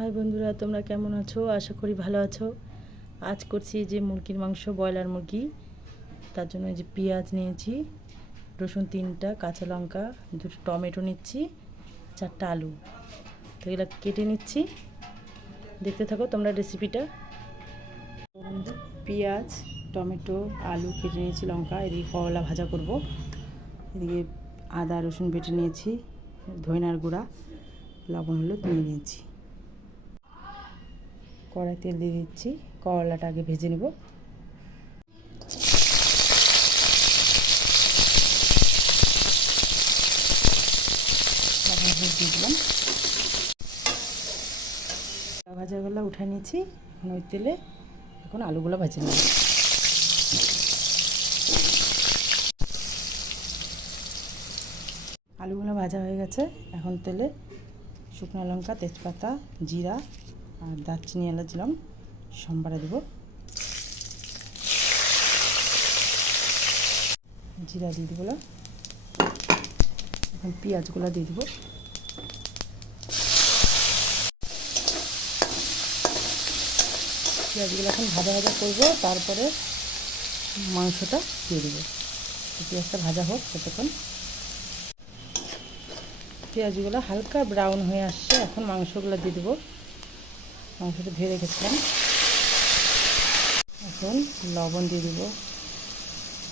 High বন্ধুরা, তোমরা কেমন আছো? আশা করি ভালো আছো। আজ করছি যে মুরগির মাংস, ব্রয়লার মুরগি। তার জন্য যে পেঁয়াজ নিয়েছি, রসুন 3টা, কাঁচা লঙ্কা 2টো, টমেটো নিচ্ছি, 4টা আলু। তো এগুলো কেটে নিচ্ছি, দেখতে থাকো তোমরা রেসিপিটা। পেঁয়াজ, টমেটো, আলু কেটে নিয়েছি, লঙ্কা, এদিকে করলা ভাজা করব, এদিকে আদা রসুন বেটে নিয়েছি, ধনিয়ার গুঁড়া, লবণ হলুদ নিয়ে নিয়েছি। কড়াই তেল দিয়ে দিচ্ছি, করলাটা আগে ভেজে নেব। দিয়ে দিলাম, ভাজাগুলো উঠে নিয়েছি। এখন ওই তেলে এখন আলুগুলো ভেজে নেব। আলুগুলো ভাজা হয়ে গেছে। এখন তেলে শুকনো লঙ্কা, তেজপাতা, জিরা আর দারচিনি, এলাচ দিলাম, সম্বারে দেব। জিরা দিয়ে দেবো। এখন পেঁয়াজগুলো দিয়ে দেবো। পেঁয়াজগুলো এখন ভাজা ভাজা করবো, তারপরে মাংসটা দিয়ে দেবো। পেঁয়াজটা ভাজা হোক ততক্ষণ। পেঁয়াজগুলো হালকা ব্রাউন হয়ে আসছে, এখন মাংসগুলো দিয়ে দেবো। মাংসটা ধুয়ে রেখেছিলাম। এখন লবণ দিয়ে দেবো,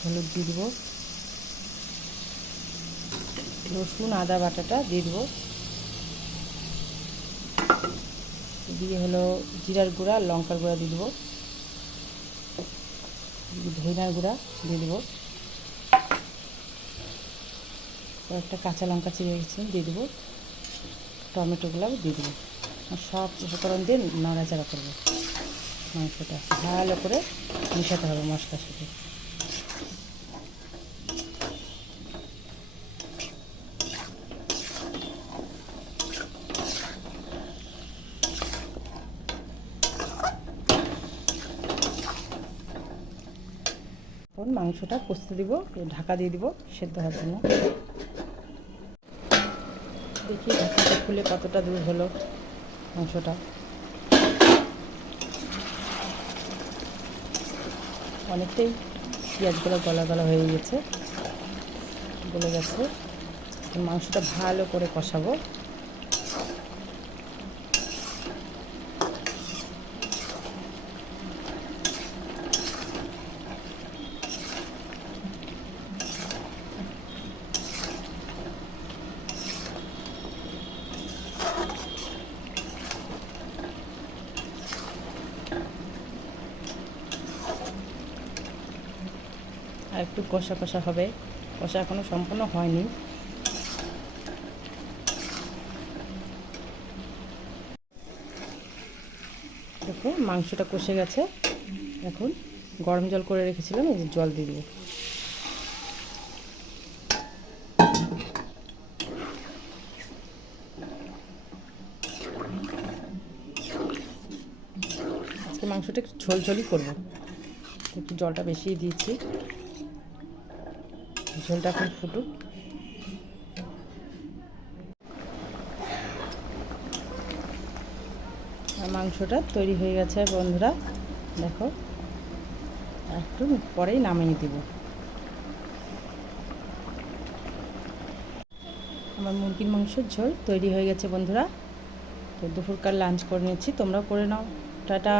হলুদ দিয়ে দেবো, রসুন আদা বাটাটা দিয়ে দেবো, দিয়ে হলো জিরার গুঁড়া, লঙ্কার গুঁড়া দিয়ে দেবো, ধনিয়ার গুঁড়া দিয়ে দেবো, কয়েকটা কাঁচা লঙ্কা চিড়ে রেখেছি দিয়ে দেবো, টমেটোগুলো দিয়ে দেবো। সব উপকরণ দিয়ে নাড়াচাড়া করবো। মাংসটা ভালো করে মিশাতে হবে মশলার সাথে। এখন মাংসটা কষতে দিব, ঢাকা দিয়ে দিব সেদ্ধ হওয়ার জন্য। দেখি ঢাকাটা খুলে কতটা দূর হলো মাংসটা। অনেকটাই পেঁয়াজগুলো গলা গলা হয়ে গেছে, গলে গেছে। মাংসটা ভালো করে কষাবো। আর একটু কষা কষা হবে, কষা এখনও সম্পূর্ণ হয়নি। দেখো মাংসটা কষে গেছে। এখন গরম জল করে রেখেছিলাম, এই যে জল দিয়ে দেবো। আজকে মাংসটা একটু ঝোলঝোলই করবো, একটু জলটা বেশি দিয়েছি। ঝোলটা এখন ফুটুক। মাংসটা তৈরি হয়ে গেছে বন্ধুরা, দেখো একটু পরেই নামিয়ে দেব। আমার মুরগির মাংসের ঝোল তৈরি হয়ে গেছে বন্ধুরা। তো দুপুরকার লাঞ্চ করে নিচ্ছি, তোমরাও করে নাও। টাটা।